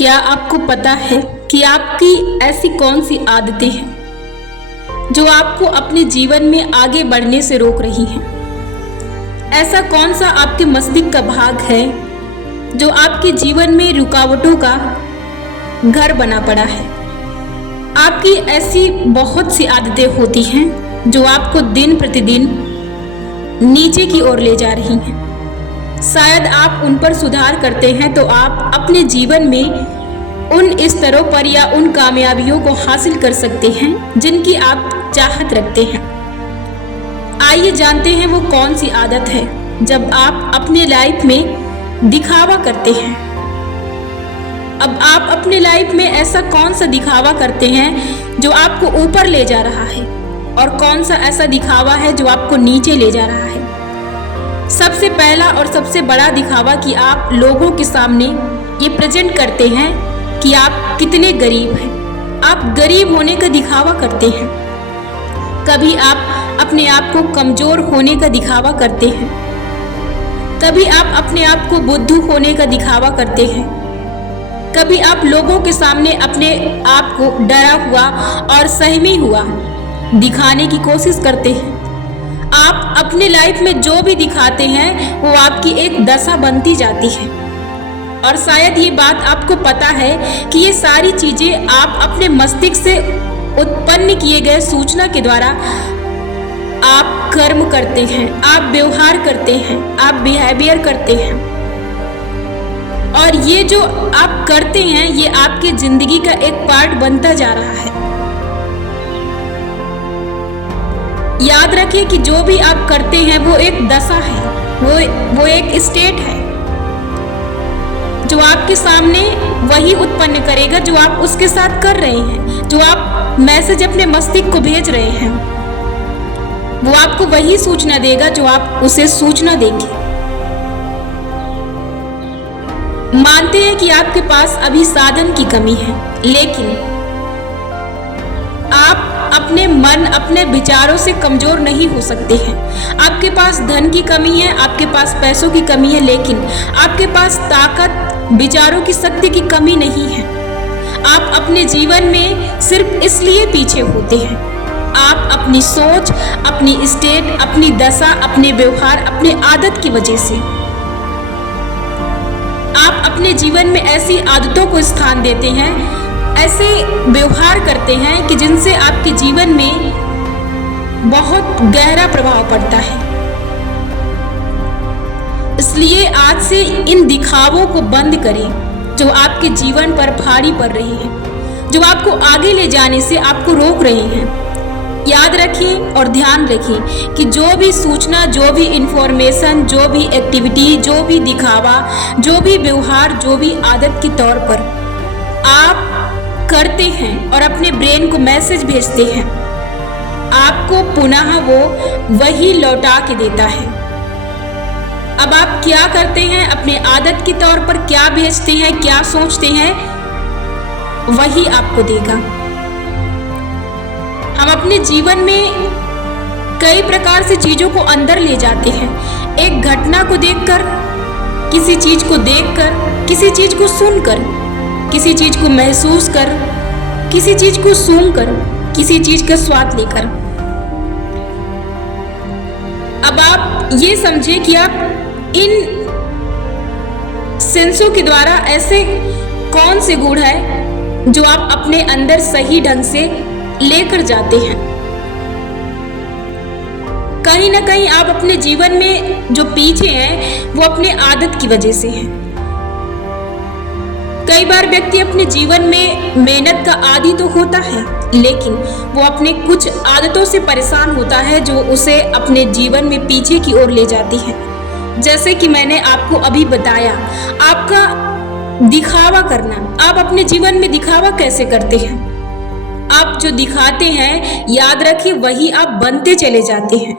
क्या आपको पता है कि आपकी ऐसी कौन सी आदतें हैं जो आपको अपने जीवन में आगे बढ़ने से रोक रही हैं? ऐसा कौन सा आपके मस्तिष्क का भाग है जो आपके जीवन में रुकावटों का घर बना पड़ा है? आपकी ऐसी बहुत सी आदतें होती हैं जो आपको दिन प्रतिदिन नीचे की ओर ले जा रही हैं। शायद आप उन पर सुधार करते हैं तो आप अपने जीवन में उन स्तरों पर या उन कामयाबियों को हासिल कर सकते हैं जिनकी आप चाहत रखते हैं। आइए जानते हैं वो कौन सी आदत है जब आप अपने लाइफ में दिखावा करते हैं। अब आप अपने लाइफ में ऐसा कौन सा दिखावा करते हैं जो आपको ऊपर ले जा रहा है और कौन सा ऐसा दिखावा है जो आपको नीचे ले जा रहा है? सबसे पहला और सबसे बड़ा दिखावा कि आप लोगों के सामने ये प्रेजेंट करते हैं कि आप कितने गरीब हैं। आप गरीब होने का दिखावा करते हैं। कभी आप अपने आप को कमजोर होने का दिखावा करते हैं। कभी आप अपने आप को बुद्धू होने का दिखावा करते हैं। कभी आप लोगों के सामने अपने आप को डरा हुआ और सहमी हुआ दिखाने की कोशिश करते हैं। आप अपने लाइफ में जो भी दिखाते हैं वो आपकी एक दशा बनती जाती है और शायद ये बात आपको पता है कि ये सारी चीजें आप अपने मस्तिष्क से उत्पन्न किए गए सूचना के द्वारा आप कर्म करते हैं, आप व्यवहार करते हैं, आप बिहेवियर करते हैं और ये जो आप करते हैं ये आपकी जिंदगी का एक पार्ट बनता जा रहा है। याद रखिए कि जो भी आप करते हैं वो एक दशा है, वो एक स्टेट है जो आपके सामने वही उत्पन्न करेगा जो आप उसके साथ कर रहे हैं। जो आप मैसेज अपने मस्तिष्क को भेज रहे हैं वो आपको वही सूचना देगा जो आप उसे सूचना देंगे। मानते हैं कि आपके पास अभी साधन की कमी है, लेकिन आप अपने मन अपने विचारों से कमजोर नहीं हो सकते हैं। आपके पास धन की कमी है, आपके पास पैसों की कमी है, लेकिन आपके पास ताकत विचारों की शक्ति की कमी नहीं है। आप अपने जीवन में सिर्फ इसलिए पीछे होते हैं। आप अपनी सोच, अपनी स्टेट, अपनी दशा, अपने व्यवहार, अपने आदत की वजह से आप अपने जीवन में ऐसी आदतों को स्थान देते हैं, ऐसे व्यवहार करते हैं कि जिनसे आपके जीवन में बहुत गहरा प्रभाव पड़ता है। इसलिए आज से इन दिखावों को बंद करें जो आपके जीवन पर भारी पड़ रही हैं, जो आपको आगे ले जाने से आपको रोक रहे हैं। याद रखें और ध्यान रखें कि जो भी सूचना, जो भी इंफॉर्मेशन, जो भी एक्टिविटी, जो भी दिखावा, जो भी व्यवहार, जो भी आदत के तौर पर आप करते हैं और अपने ब्रेन को मैसेज भेजते हैं, आपको पुनः वो वही लौटा के देता है। अब आप क्या करते हैं, अपने आदत के तौर पर क्या भेजते हैं, क्या सोचते हैं, वही आपको देगा। हम अपने जीवन में कई प्रकार से चीजों को अंदर ले जाते हैं। एक घटना को देखकर, किसी चीज को देखकर, किसी चीज को सुनकर, किसी चीज को महसूस कर, किसी चीज को सूंघकर, किसी चीज का स्वाद लेकर। अब आप ये समझे कि आप इन सेंसों के द्वारा ऐसे कौन से गुण है जो आप अपने अंदर सही ढंग से लेकर जाते हैं। कहीं ना कहीं आप अपने जीवन में जो पीछे हैं वो अपने आदत की वजह से है। कई बार व्यक्ति अपने जीवन में मेहनत का आदी तो होता है, लेकिन वो अपने कुछ आदतों से परेशान होता है जो उसे अपने जीवन में पीछे की ओर ले जाती है। जैसे कि मैंने आपको अभी बताया, आपका दिखावा करना। आप अपने जीवन में दिखावा कैसे करते हैं? आप जो दिखाते हैं, याद रखिए, वही आप बनते चले जाते हैं।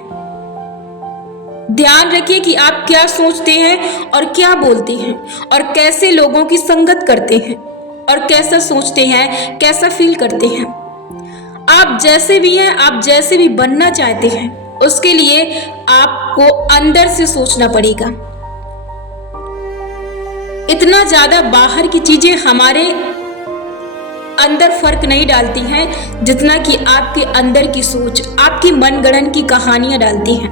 ध्यान रखिए कि आप क्या सोचते हैं और क्या बोलते हैं और कैसे लोगों की संगत करते हैं और कैसा सोचते हैं, कैसा फील करते हैं। आप जैसे भी हैं, आप जैसे भी बनना चाहते हैं, उसके लिए आपको अंदर से सोचना पड़ेगा। इतना ज्यादा बाहर की चीजें हमारे अंदर फर्क नहीं डालती हैं जितना कि आपके अंदर की सोच, आपकी मनगढ़ंत की कहानियां डालती हैं।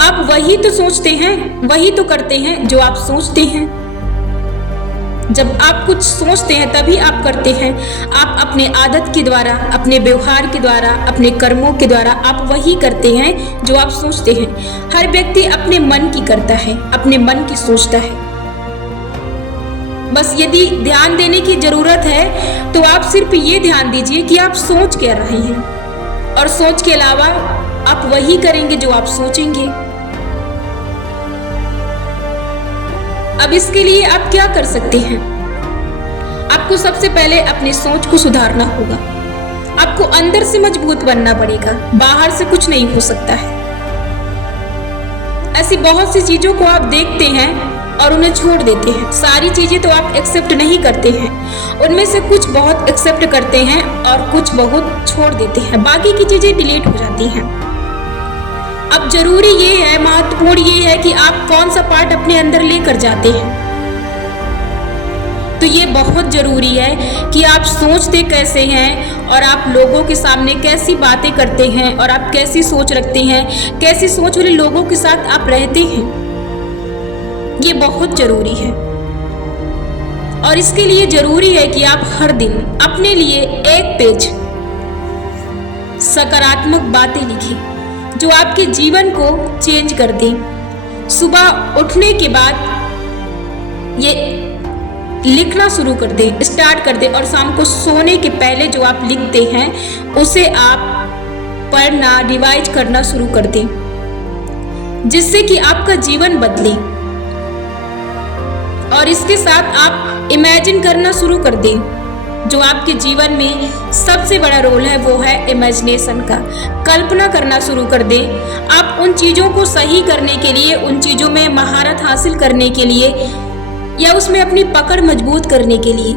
आप वही तो सोचते हैं, वही तो करते हैं जो आप सोचते हैं। जब आप कुछ सोचते हैं तभी आप करते हैं। आप अपने आदत के द्वारा, अपने व्यवहार के द्वारा, अपने कर्मों के द्वारा आप वही करते हैं जो आप सोचते हैं। हर व्यक्ति अपने मन की करता है, अपने मन की सोचता है। बस यदि ध्यान देने की जरूरत है तो आप सिर्फ ये ध्यान दीजिए कि आप सोच क्या रहे हैं, और सोच के अलावा आप वही करेंगे जो आप सोचेंगे। अब इसके लिए आप क्या कर सकते हैं? आपको सबसे पहले अपनी सोच को सुधारना होगा। आपको अंदर से मजबूत बनना पड़ेगा, बाहर से कुछ नहीं हो सकता है। ऐसी बहुत सी चीजों को आप देखते हैं और उन्हें छोड़ देते हैं। सारी चीजें तो आप एक्सेप्ट नहीं करते हैं, उनमें से कुछ बहुत एक्सेप्ट करते हैं और कुछ बहुत छोड़ देते हैं। बाकी की चीजें डिलीट हो जाती हैं। अब जरूरी ये है, महत्वपूर्ण ये है कि आप कौन सा पार्ट अपने अंदर लेकर जाते हैं। तो ये बहुत जरूरी है कि आप सोचते कैसे हैं और आप लोगों के सामने कैसी बातें करते हैं और आप कैसी सोच रखते हैं, कैसी सोच वाले लोगों के साथ आप रहते हैं। ये बहुत जरूरी है। और इसके लिए जरूरी है कि आप हर दिन अपने लिए एक पेज सकारात्मक बातें लिखें जो आपके जीवन को चेंज कर दें। सुबह उठने के बाद ये लिखना शुरू कर दें, स्टार्ट कर दें, और शाम को सोने के पहले जो आप लिखते हैं उसे आप पढ़ना, रिवाइज करना शुरू कर दें, जिससे कि आपका जीवन बदले। और इसके साथ आप इमेजिन करना शुरू कर दें। जो आपके जीवन में सबसे बड़ा रोल है वो है इमेजिनेशन का। कल्पना करना शुरू कर दें। आप उन चीज़ों को सही करने के लिए, उन चीज़ों में महारत हासिल करने के लिए, या उसमें अपनी पकड़ मजबूत करने के लिए,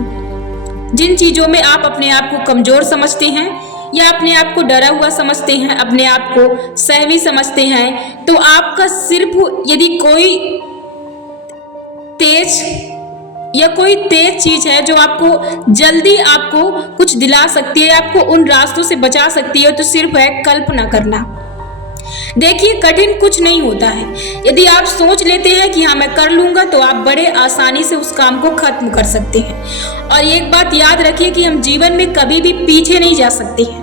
जिन चीज़ों में आप अपने आप को कमज़ोर समझते हैं या अपने आप को डरा हुआ समझते हैं, अपने आप को सहमी समझते हैं, तो आपका सिर्फ यदि कोई तेज चीज है जो आपको जल्दी आपको कुछ दिला सकती है, आपको उन रास्तों से बचा सकती है, तो सिर्फ है कल्पना करना। देखिए, कठिन कुछ नहीं होता है। यदि आप सोच लेते हैं कि हाँ मैं कर लूंगा, तो आप बड़े आसानी से उस काम को खत्म कर सकते हैं। और एक बात याद रखिए कि हम जीवन में कभी भी पीछे नहीं जा सकते हैं।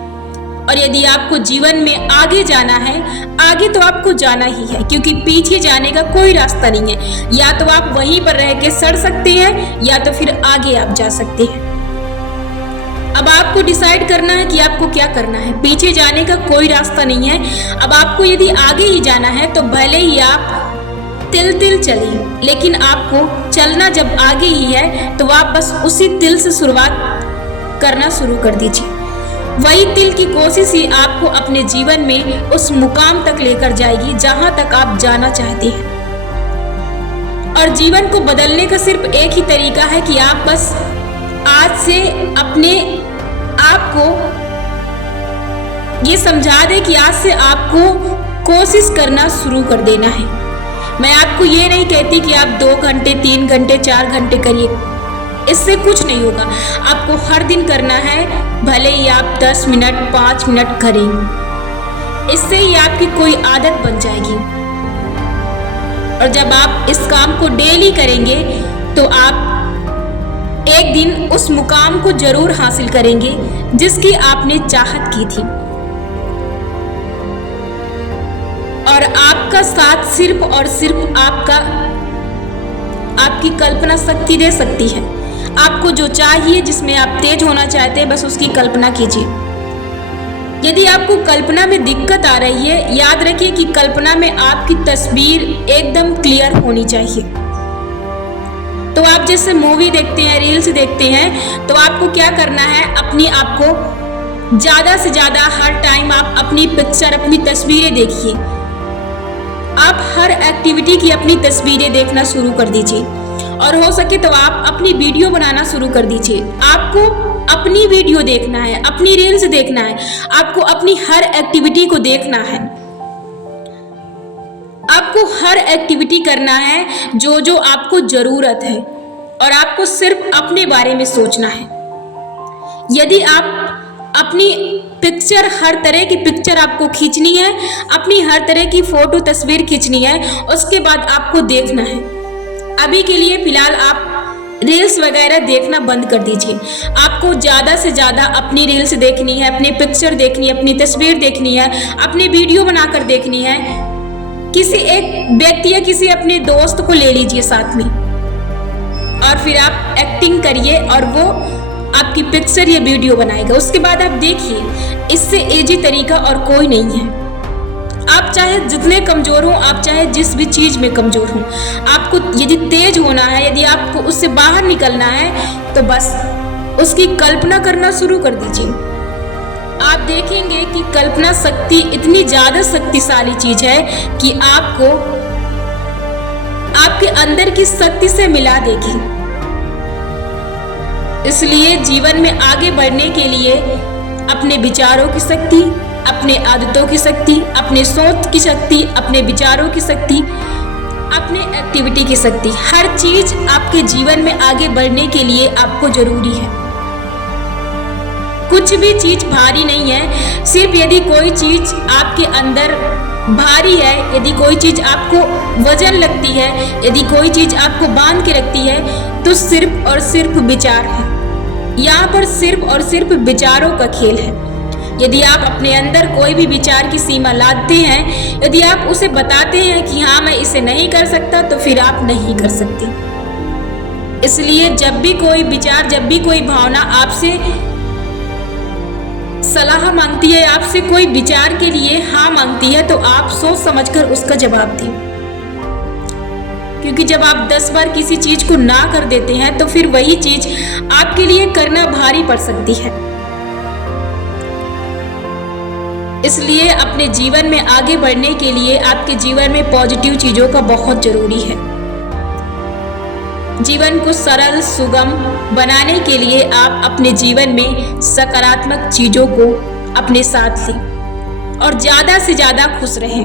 और यदि आपको जीवन में आगे जाना है, आगे तो आपको जाना ही है, क्योंकि पीछे जाने का कोई रास्ता नहीं है। या तो आप वहीं पर रह के सड़ सकते हैं या तो फिर आगे आप जा सकते हैं। अब आपको डिसाइड करना है कि आपको क्या करना है। पीछे जाने का कोई रास्ता नहीं है। अब आपको यदि आगे ही जाना है तो भले ही आप तिल तिल चलिए, लेकिन आपको चलना जब आगे ही है तो आप बस उसी तिल से शुरुआत करना शुरू कर दीजिए। वही तिल की कोशिश ही आपको अपने जीवन में उस मुकाम तक लेकर जाएगी जहां तक आप जाना चाहते हैं। और जीवन को बदलने का सिर्फ एक ही तरीका है कि आप बस आज से अपने आप को ये समझा दें कि आज से आपको कोशिश करना शुरू कर देना है। मैं आपको ये नहीं कहती कि आप 2 घंटे, 3 घंटे, 4 घंटे करिए, इससे कुछ नहीं होगा। आपको हर दिन करना है, भले ही आप 10 मिनट, 5 मिनट करें। इससे ही आपकी कोई आदत बन जाएगी। और जब आप इस काम को डेली करेंगे तो आप एक दिन उस मुकाम को जरूर हासिल करेंगे जिसकी आपने चाहत की थी। और आपका साथ सिर्फ और सिर्फ आपकी कल्पना शक्ति दे सकती है। आपको जो चाहिए, जिसमें आप तेज होना चाहते हैं, बस उसकी कल्पना कीजिए। यदि आपको कल्पना में दिक्कत आ रही है, याद रखिए कि कल्पना में आपकी तस्वीर एकदम क्लियर होनी चाहिए। तो आप जैसे मूवी देखते हैं, रील्स देखते हैं, तो आपको क्या करना है, अपनी आप को ज़्यादा से ज़्यादा हर टाइम आप अपनी पिक्चर, अपनी तस्वीरें देखिए। आप हर एक्टिविटी की अपनी तस्वीरें देखना शुरू कर दीजिए। और हो सके तो आप अपनी वीडियो बनाना शुरू कर दीजिए। आपको अपनी वीडियो देखना है, अपनी रील्स देखना है, आपको अपनी हर एक्टिविटी को देखना है। आपको हर एक्टिविटी करना है जो जो आपको जरूरत है, और आपको सिर्फ अपने बारे में सोचना है। यदि आप अपनी पिक्चर, हर तरह की पिक्चर आपको खींचनी है, अपनी हर तरह की फोटो तस्वीर खींचनी है, उसके बाद आपको देखना है। अभी के लिए फिलहाल आप रील्स वगैरह देखना बंद कर दीजिए। आपको ज़्यादा से ज़्यादा अपनी रील्स देखनी है, अपनी पिक्चर देखनी है, अपनी तस्वीर देखनी है, अपनी वीडियो बनाकर देखनी है। किसी एक व्यक्ति या किसी अपने दोस्त को ले लीजिए साथ में, और फिर आप एक्टिंग करिए और वो आपकी पिक्चर या वीडियो बनाएगा। उसके बाद आप देखिए, इससे इजी तरीका और कोई नहीं है। आप चाहे जितने कमजोर हो, आप चाहे जिस भी चीज में कमजोर हो, आपको यदि तेज होना है, यदि आपको उससे बाहर निकलना है, तो बस उसकी कल्पना करना शुरू कर दीजिए। आप देखेंगे कि कल्पना शक्ति इतनी ज्यादा शक्तिशाली चीज है कि आपको आपके अंदर की शक्ति से मिला देगी। इसलिए जीवन में आगे बढ़ने के लिए अपने विचारों की शक्ति, अपने आदतों की शक्ति, अपने सोच की शक्ति, अपने विचारों की शक्ति, अपने एक्टिविटी की शक्ति, हर चीज आपके जीवन में आगे बढ़ने के लिए आपको जरूरी है। कुछ भी चीज भारी नहीं है। सिर्फ यदि कोई चीज आपके अंदर भारी है, यदि कोई चीज आपको वजन लगती है, यदि कोई चीज आपको बांध के रखती है, तो सिर्फ और सिर्फ विचार है। यहाँ पर सिर्फ और सिर्फ विचारों का खेल है। यदि आप अपने अंदर कोई भी विचार की सीमा लादते हैं, यदि आप उसे बताते हैं कि हाँ मैं इसे नहीं कर सकता, तो फिर आप नहीं कर सकते। इसलिए जब भी कोई विचार, जब भी कोई भावना आपसे सलाह मांगती है, आपसे कोई विचार के लिए हाँ मांगती है, तो आप सोच समझकर उसका जवाब दें। क्योंकि जब आप 10 बार किसी चीज को ना कर देते हैं, तो फिर वही चीज आपके लिए करना भारी पड़ सकती है। इसलिए अपने जीवन में आगे बढ़ने के लिए आपके जीवन में पॉजिटिव चीजों का बहुत जरूरी है। जीवन को सरल, सुगम बनाने के लिए आप अपने जीवन में सकारात्मक चीजों को अपने साथ लें और ज्यादा से ज्यादा खुश रहें।